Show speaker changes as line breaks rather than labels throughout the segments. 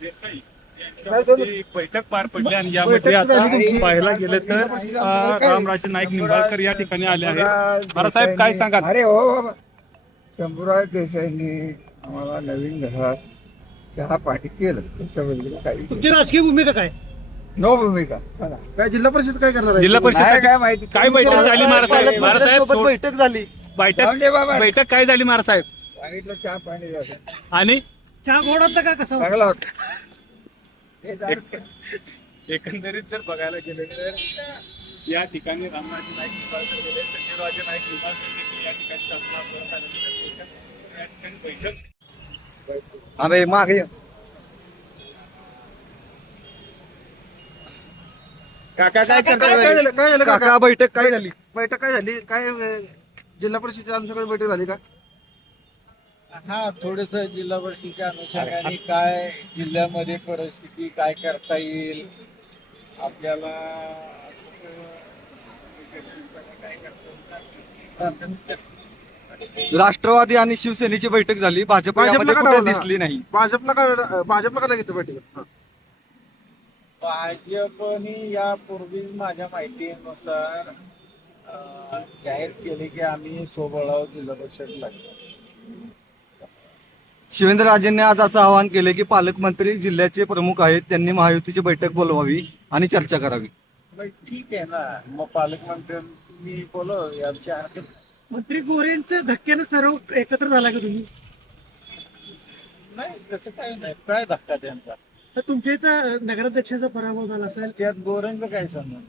देसाई बैठक पार पडली आणि यामध्ये आता पाहायला गेलं तर रामराजे नाईक निंबाळकर या ठिकाणी आले आहेत. बाळासाहेब काय सांगाल?
अरे हो बाबा शंभूराज देसाईंनी आम्हाला नवीन घरात चहा पाणी केलं. त्याच्याबद्दल काही
तुमची राजकीय भूमिका काय?
नो भूमिका.
काय जिल्हा परिषद काय करणार आहे?
जिल्हा परिषद
काय माहिती?
काय बैठक झाली महाराज महाराज
सोबत बैठक झाली.
बैठक बैठक काय झाली महाराज
सांगितलं चहा पाणी
आणि?
चहा गोडाचा का कसा
चांगला होता.
एकंदरीत जर बघायला गेले तर या ठिकाणी रामराजे नाईक निंबाळकर गेले संजयराजे नाईक निंबाळकर देखील या ठिकाणी. या ठिकाणी बैठक
अरे मागे काका काय करता काय झालं? काय झालं काका? बैठक काय झाली? बैठक काय झाली? काय अं, जिल्हा परिषदेच्या अनुषंगाने बैठक झाली का?
हा थोडस जिल्हा परिषदेच्या अनुषंगाने काय जिल्ह्यामध्ये परिस्थिती काय करता येईल? आपल्याला काय करता येईल
राष्ट्रवादी आणि शिवसेनेची बैठक झाली. भाजप यामध्ये कुठे? दिसली नाही?
भाजपला का भाजपला का नाही घेतलं बैठक?
भाजपने यापूर्वीच माझ्या माहितीनुसार अं, जाहीर केले की आम्ही सोबळाव जिल्हा परिषद लागतो
शिवेंद्रराजेंनी आज असं आवाहन केले की पालकमंत्री जिल्ह्याचे प्रमुख आहेत त्यांनी महायुतीची बैठक बोलवावी आणि चर्चा करावी.
ठीक आहे ना. मग पालकमंत्र्यांनी बोलव याची हरकत.
मंत्री गोरेंच्या धक्क्यानं सर्व एकत्र झाला का तुम्ही?
नाही तसं काही नाही. काय धक्का त्यांचा?
तर तुमच्या इथं नगराध्यक्षाचा पराभव झाला असेल.
त्यात गोऱ्यांचं काय संबंध?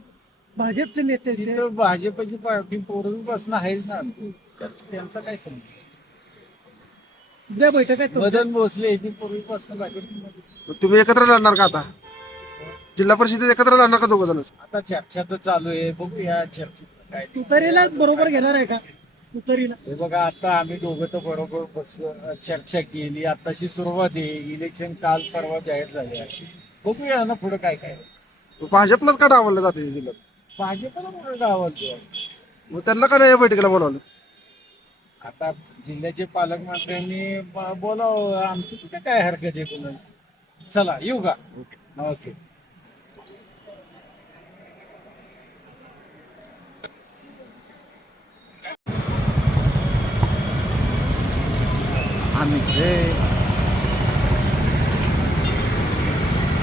भाजपचे नेते
तिथं भाजपची पार्टी पूर्वीपासून आहेच ना. त्यात त्यांचा काय संबंध?
उद्या बैठक आहे.
मदन भोसले पूर्वीपासून
तुम्ही एकत्र लढणार का आता? जिल्हा परिषदेत एकत्र लढणार का दोघ जण?
आता चर्चा तर चालू आहे. बघूया चर्चेत काय ते.
तुतारीला बरोबर घेणार आहे का? तुतारीला.
हे बघा आता आम्ही दोघं तर बरोबर बस चर्चा केली. आताशी सुरुवात आहे. इलेक्शन काल परवा जाहीर झाले आहे. बघूया ना पुढे काय काय
भाजपलाच का डावलं जाते जिल्ह्यात?
भाजपला गावात
मग त्यांना का नाही या बैठकीला बोलावलं?
आता जिल्ह्याचे पालकमंत्र्यांनी ब- बोलावं. आमची कुठे काय हरकत आहे कोणाची? चला येऊ का? नमस्ते.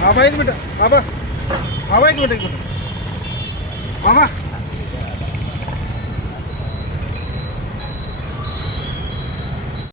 बाबा एक मिनिट. बाबा. बाबा एक मिनिट एक मिनिट. बाबा.